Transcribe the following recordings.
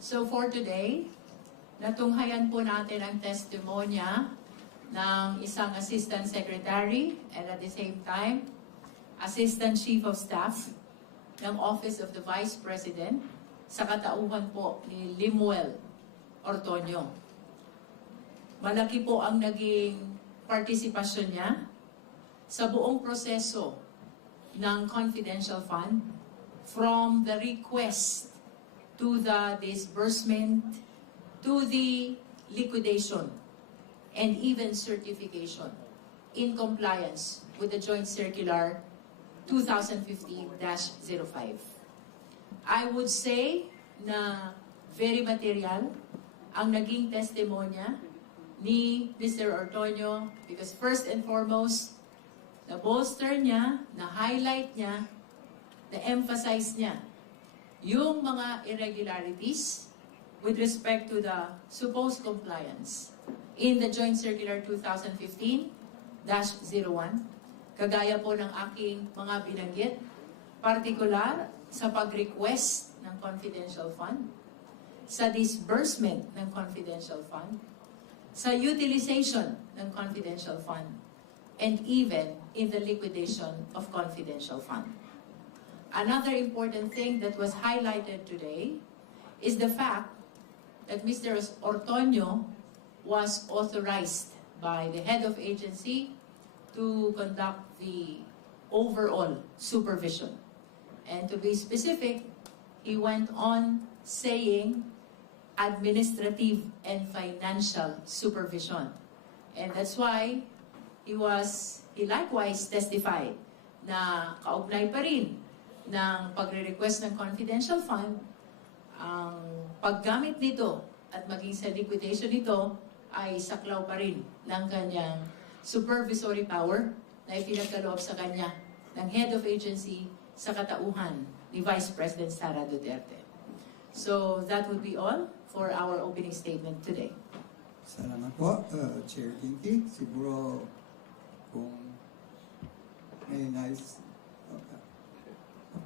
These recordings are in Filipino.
So for today, natunghayan po natin ang testimonya ng isang Assistant Secretary and at the same time, Assistant Chief of Staff ng Office of the Vice President sa katauhan po ni Limuel Ortonio. Malaki po ang naging partisipasyon niya sa buong proseso ng confidential fund from the request to the disbursement, to the liquidation, and even certification in compliance with the Joint Circular 2015-05. I would say na very material ang naging testimonya ni Mr. Ortonio because first and foremost, na-bolster niya, na-highlight niya, na-emphasize niya yung mga irregularities with respect to the supposed compliance in the Joint Circular 2015-01, kagaya po ng aking mga binanggit, particular sa pag-request ng confidential fund, sa disbursement ng confidential fund, sa utilization ng confidential fund, and even in the liquidation of confidential fund. Another important thing that was highlighted today is the fact that Mr. Ortonio was authorized by the head of agency to conduct the overall supervision. And to be specific, he went on saying administrative and financial supervision. And that's why he likewise testified na kaugnay pa rin ng pagre-request ng confidential fund, ang paggamit nito at maging sa liquidation nito ay saklaw pa rin ng kanyang supervisory power na ipinagkaloob sa kanya ng head of agency sa katauhan ni Vice President Sara Duterte. So that would be all for our opening statement today. Salamat po, Chair Kinky. Siguro kung may nice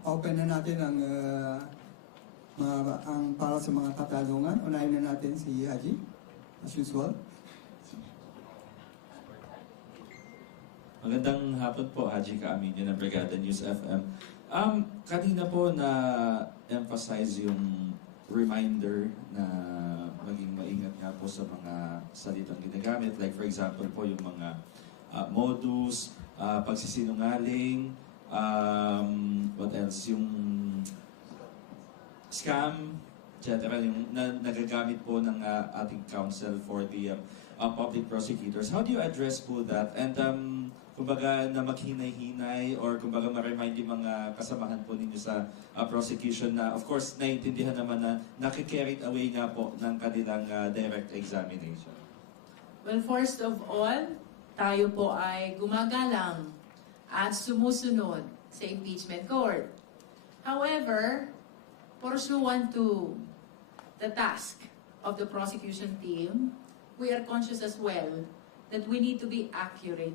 open na natin ang para sa mga katanungan. Unahin na natin si Haji, as usual. Magandang hapon po, Haji Kaaminyo ng Brigada News FM. Kanina po na-emphasize yung reminder na maging maingat nga po sa mga salitang ginagamit. Like for example po yung mga modus, pagsisinungaling, what else? Yung scam, etc. Yung nagagamit po ng ating counsel for the public prosecutors. How do you address po that? And kumbaga na maghinay-hinay or kumbaga ma-remind yung mga kasamahan po ninyo sa prosecution na of course naiintindihan naman na nakikarried away nga po ng kanilang direct examination? Well, first of all, tayo po ay gumagalang at sumusunod sa impeachment court. However, pursuant to the task of the prosecution team, we are conscious as well that we need to be accurate.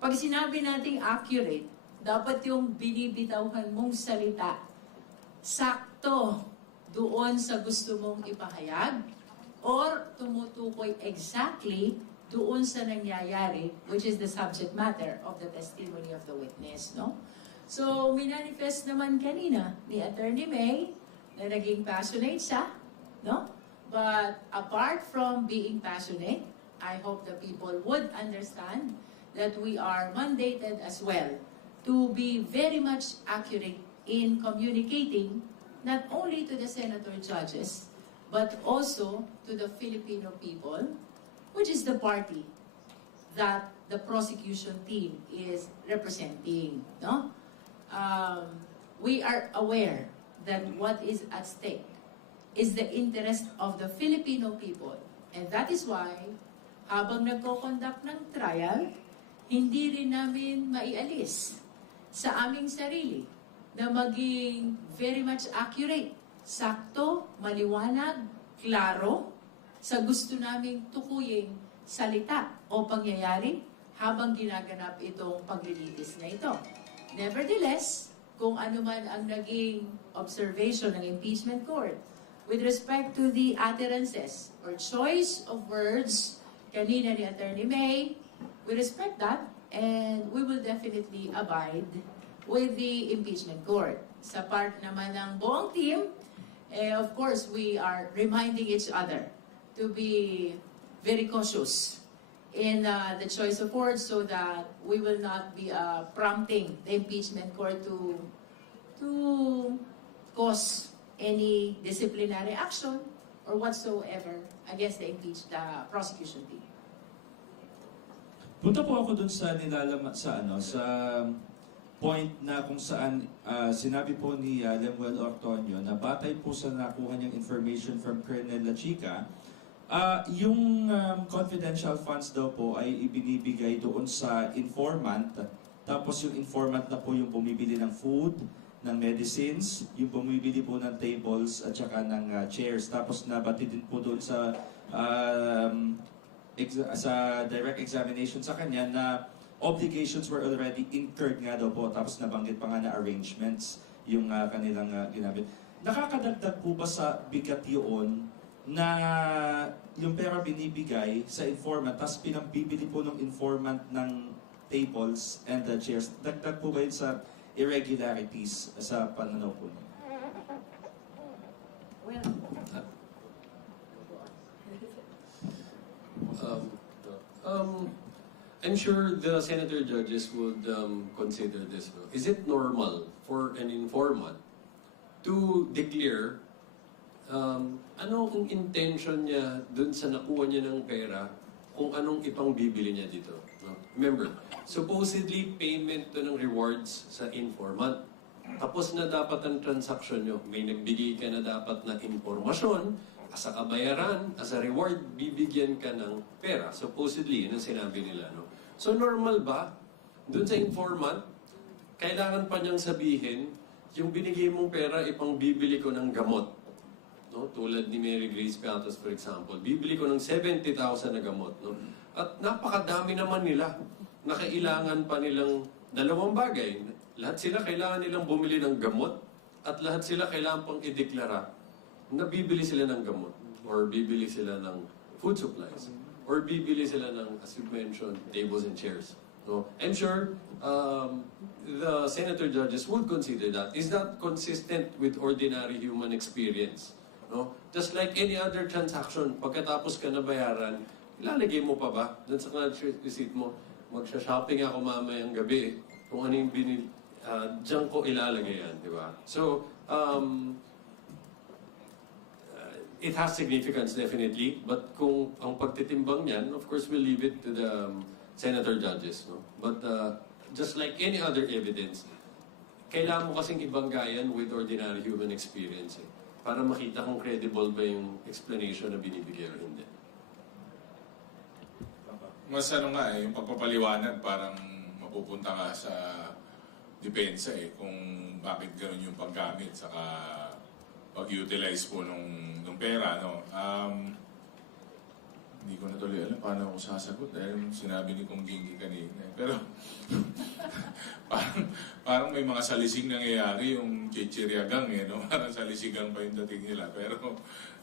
Pag sinabi nating accurate, dapat yung binibitawhan mong salita sakto doon sa gusto mong ipahayag or tumutukoy exactly doon sa nangyayari, which is the subject matter of the testimony of the witness, no? So, minanifest naman kanina ni Attorney May na naging passionate siya, no? But apart from being passionate, I hope the people would understand that we are mandated as well to be very much accurate in communicating not only to the senator judges, but also to the Filipino people, which is the party that the prosecution team is representing. No? We are aware that what is at stake is the interest of the Filipino people. And that is why, habang nagko-conduct ng trial, hindi rin namin maialis sa aming sarili na maging very much accurate, sakto, maliwanag, klaro, sa gusto naming tukuying salita o pangyayari habang ginaganap itong paglilitis na ito. Nevertheless, kung ano man ang naging observation ng impeachment court with respect to the utterances or choice of words kanina ni Attorney May, we respect that and we will definitely abide with the impeachment court. Sa part naman ng buong team, of course, we are reminding each other to be very cautious in the choice of words so that we will not be prompting the impeachment court to cause any disciplinary action or whatsoever against the impeached prosecution team. Punta po ako dun sa sa point na kung saan sinabi po ni Lemuel Ortonio na batay po sa nakuha niyang information from Colonel La Chica, yung confidential funds daw po ay ibinibigay doon sa informant, tapos yung informant na po yung bumibili ng food, ng medicines, yung bumibili po ng tables at saka ng chairs, tapos nabati din po doon sa sa direct examination sa kanya na obligations were already incurred nga daw po, tapos nabanggit pa nga na arrangements yung kanilang ginamit. Nakakadagdag po ba sa bigat yun na yung pera binibigay sa informant, tapos pinambibili po ng informant ng tables and the chairs? Dagdag po ba yun sa irregularities sa pananaw po niyo? I'm sure the senator judges would consider this. No? Is it normal for an informant to declare ano ang intention niya dun sa nakuha niya ng pera, kung anong ipang bibili niya dito? No? Remember, supposedly payment to ng rewards sa informant. Tapos na dapat ang transaction nyo. May nagbigay ka na dapat na impormasyon, as a kabayaran, as a reward, bibigyan ka ng pera. Supposedly, yun ang sinabi nila. No? So normal ba, dun sa informant, kailangan pa niyang sabihin, yung binigay mong pera, ipang bibili ko ng gamot. No? Tulad ni Mary Grace Piatos, for example, bibili ko ng 70,000 na gamot. No? At napakadami naman nila na kailangan pa nilang dalawang bagay. Lahat sila kailangan nilang bumili ng gamot at lahat sila kailangan pang ideklara na bibili sila ng gamot or bibili sila ng food supplies or bibili sila ng, as you mentioned, tables and chairs. No? I'm sure the senator judges would consider that. Is that consistent with ordinary human experience? No? Just like any other transaction, pagkatapos ka na bayaran, ilalagay mo pa ba? Doon sa receipt mo, magsha-shopping ako mamayang gabi, kung ano yung diyan ko ilalagay yan, di ba? So, it has significance definitely, but kung ang pagtitimbang niyan, of course, we'll leave it to the senator judges. No? But just like any other evidence, kailangan mo kasing ibanggayan with ordinary human experience para makita kung credible ba yung explanation na binibigay o hindi. Mas ano nga yung pagpapaliwanag parang mapupunta nga sa depensa kung bakit gano'n yung paggamit saka pag-utilize po nung pera, no? Hindi ko na tuloy alam paano ako sasagot dahil sinabi ni Kong Gingy kanina. Pero parang may mga salisig nangyayari yung chichiryagang no? Parang salisigang pa yung dating nila. Pero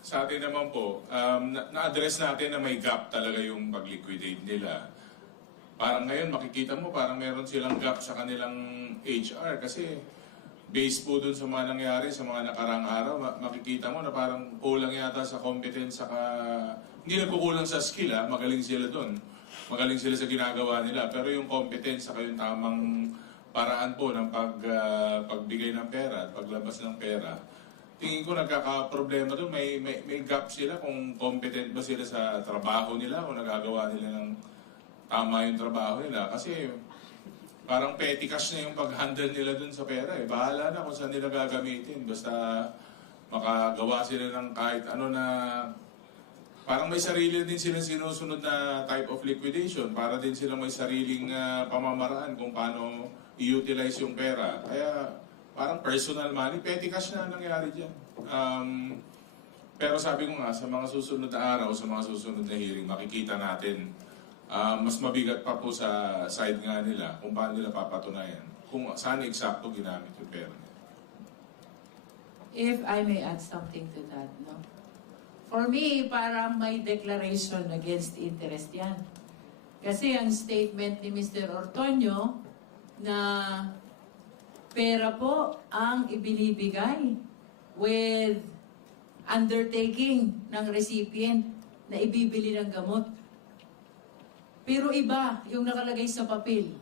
sa atin naman po, na-address natin na may gap talaga yung pag-liquidate nila. Parang ngayon makikita mo parang meron silang gap sa kanilang HR kasi based po dun sa mga nangyari sa mga nakarang araw, makikita mo na parang kulang yata sa competence saka hindi nagkukulang sa skill, magaling sila dun. Magaling sila sa ginagawa nila, pero yung competence saka yung tamang paraan po ng pagbigay ng pera at paglabas ng pera, tingin ko nagkakaproblema doon. May gap sila kung competent ba sila sa trabaho nila o nagagawa nila ng tama yung trabaho nila. Kasi parang petty cash na yung pag-handle nila dun sa pera. Bahala na kung saan nila gagamitin. Basta makagawa sila ng kahit ano na parang may sarili din silang sinusunod na type of liquidation. Para din sila may sariling pamamaraan kung paano i-utilize yung pera. Kaya parang personal money, petty cash na nangyari dyan. Pero sabi ko nga, sa mga susunod na araw, sa mga susunod na hearing, makikita natin mas mabigat pa po sa side nga nila kung paano nila papatunayan kung saan eksakto ginamit yung pera nila. If I may add something to that, no? For me, parang may declaration against interest yan. Kasi ang statement ni Mr. Ortonio na pera po ang ibinibigay with undertaking ng recipient na ibibili ng gamot. Pero iba yung nakalagay sa papel.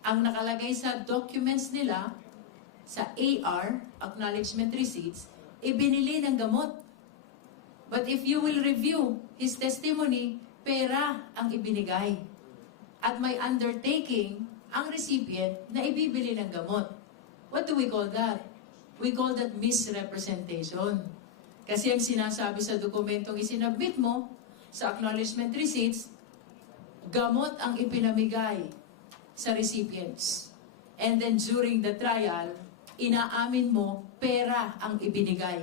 Ang nakalagay sa documents nila, sa AR, Acknowledgement Receipts, ibinili ng gamot. But if you will review his testimony, pera ang ibinigay. At may undertaking ang recipient na ibibili ng gamot. What do we call that? We call that misrepresentation. Kasi ang sinasabi sa dokumentong isinabit mo sa acknowledgement receipts, gamot ang ipinamigay sa recipients. And then during the trial, inaamin mo, pera ang ibinigay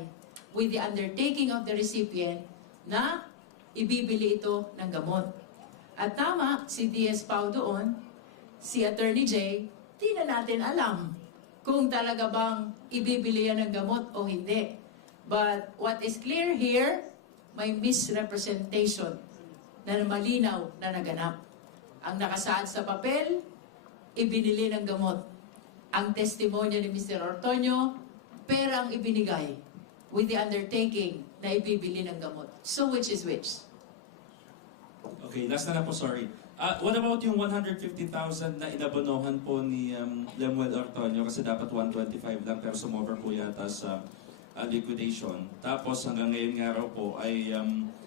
with the undertaking of the recipient na ibibili ito ng gamot. At tama, si DS Pao doon, si Attorney J, di na natin alam kung talaga bang ibibili yan ng gamot o hindi. But what is clear here, may misrepresentation na malinaw na naganap. Ang nakasaad sa papel, ibinili ng gamot. Ang testimonya ni Mr. Ortonio, pera ang ibinigay with the undertaking na ibibili ng gamot. So which is which? Okay, last na po, sorry. What about yung 150,000 na inabonohan po ni Lemuel Ortonio kasi dapat 125 lang pero sumobra po yata sa liquidation. Tapos hanggang ngayon nga raw po ay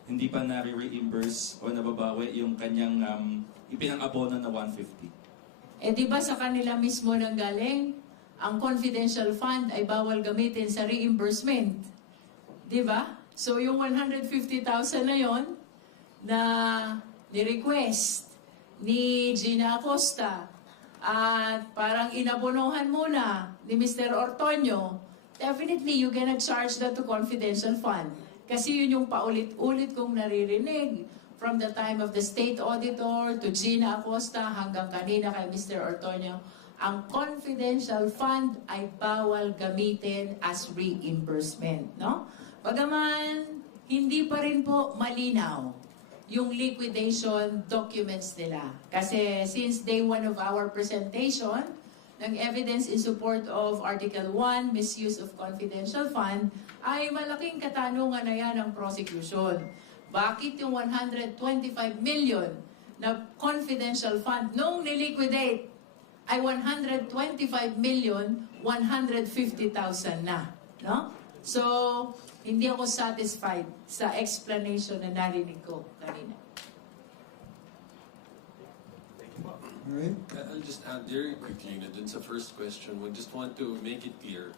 hindi pa nare-reimburse o nababawi yung kanyang ipinang-abono na 150. Eh di ba sa kanila mismo nang galing, ang confidential fund ay bawal gamitin sa reimbursement. Di ba? So yung 150,000 na yon na ni-request ni Gina Acosta at parang inabonohan muna ni Mr. Ortonio, definitely you cannot charge that to confidential fund. Kasi yun yung paulit-ulit kong naririnig from the time of the state auditor to Gina Acosta hanggang kanina kay Mr. Ortonio, ang confidential fund ay bawal gamitin as reimbursement, no? Bagaman, hindi pa rin po malinaw yung liquidation documents nila. Kasi since day one of our presentation, ng evidence in support of Article 1, misuse of confidential fund, ay malaking katanungan na yan ng prosecution. Bakit yung 125 million na confidential fund nung niliquidate ay 125 million 150,000 na, no? So, hindi ako satisfied sa explanation na narinig ko kanina. Alright? I'll just add very quickly na dun sa first question, we just want to make it clear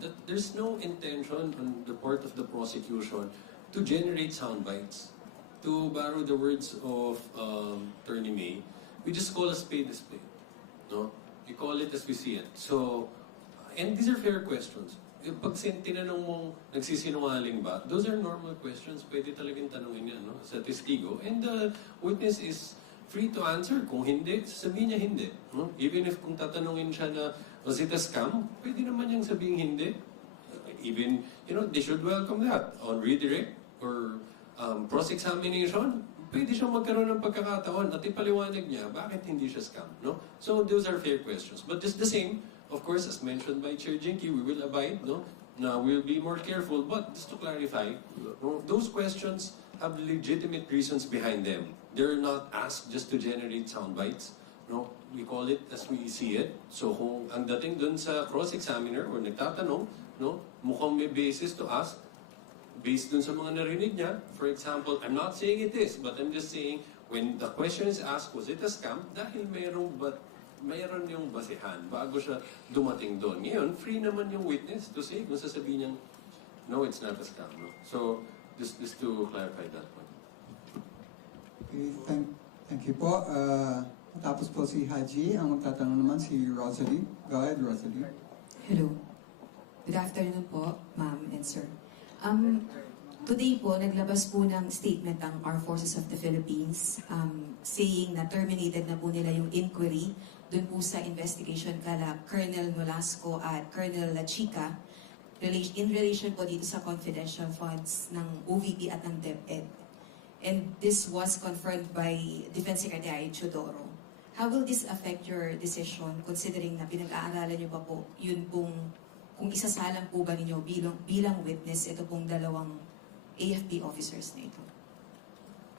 that there's no intention on the part of the prosecution to generate sound bites. To borrow the words of Attorney May, we just call a spade. No? We call it as we see it. So, and these are fair questions. Pag tinanong mong nagsisinungaling ba, those are normal questions. Pwede talagang tanongin yan, no? Sa testigo. And the witness is free to answer. Kung hindi, sabihin niya hindi. No? Even if kung tatanungin siya na, was it a scam? Pwede naman niyang sabihin hindi. Even, they should welcome that. On redirect or cross-examination, pwede siyang magkaroon ng pagkakataon at ipaliwanag niya bakit hindi siya scam. No? So those are fair questions. But just the same, of course, as mentioned by Chair Jinky, we will abide. No? Now, we'll be more careful. But just to clarify, those questions have legitimate reasons behind them. They're not asked just to generate sound bites. No? We call it as we see it. So kung ang dating dun sa cross-examiner or nagtatanong, no, mukhang may basis to ask, based dun sa mga narinig niya. For example, I'm not saying it is, but I'm just saying, when the question is asked, was it a scam? Dahil mayroon yung basihan bago siya dumating doon. Ngayon, free naman yung witness to say kung sasabihin niyang, no, it's not a scam. No? So, just to clarify that point. Okay, thank you po. Tapos po si Haji, ang magtatanong naman si Rosalie. Go ahead, Rosalie. Hello. Good afternoon po, ma'am and sir. Today po, naglabas po ng statement ang Armed Forces of the Philippines saying na terminated na po nila yung inquiry dun po sa investigation kala Colonel Nolasco at Colonel La Chica in relation po dito sa confidential funds ng OVP at ng DepEd. And this was confirmed by Defense Secretary Chodoro. How will this affect your decision considering na pinag-aaralan niyo pa po yun pong kung isasalang po ba ninyo bilang witness ito pong dalawang AFP officers na ito?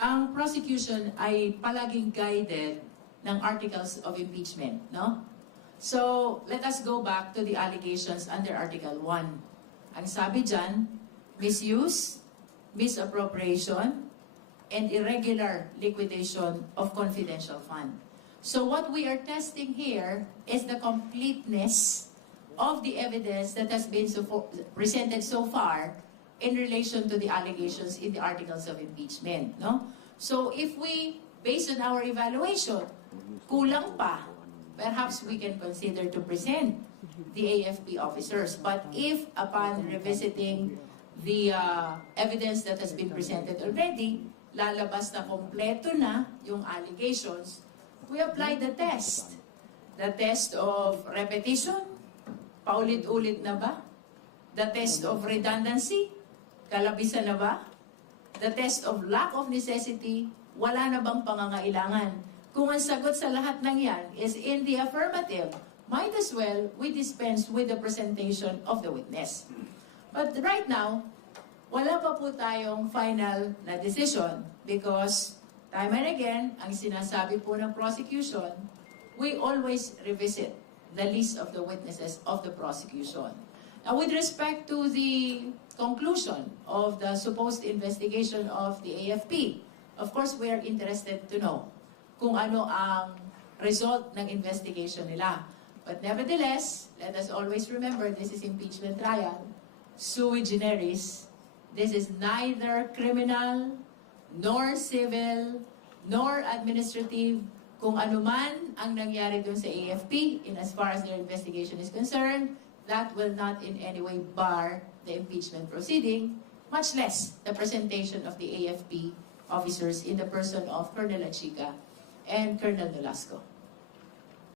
Ang prosecution ay palaging guided ng articles of impeachment, no? So, let us go back to the allegations under Article 1. Ang sabi dyan, misuse, misappropriation, and irregular liquidation of confidential fund. So what we are testing here is the completeness of the evidence that has been presented so far in relation to the allegations in the articles of impeachment, no? So if we, based on our evaluation, kulang pa, perhaps we can consider to present the AFP officers. But if upon revisiting the evidence that has been presented already, lalabas na kompleto na yung allegations, we apply the test. The test of repetition, paulit-ulit na ba? The test of redundancy, kalabisan na ba? The test of lack of necessity, wala na bang pangangailangan? Kung ang sagot sa lahat ng yan is in the affirmative, might as well we dispense with the presentation of the witness. But right now, wala pa po tayong final na decision because time and again, ang sinasabi po ng prosecution, we always revisit the list of the witnesses of the prosecution. Now, with respect to the conclusion of the supposed investigation of the AFP, of course, we are interested to know kung ano ang result ng investigation nila. But nevertheless, let us always remember this is impeachment trial, sui generis. This is neither criminal, nor civil, nor administrative. Kung ano man ang nangyari dun sa AFP, in as far as their investigation is concerned, that will not in any way bar the impeachment proceeding, much less the presentation of the AFP officers in the person of Colonel Achica and Colonel Nolasco.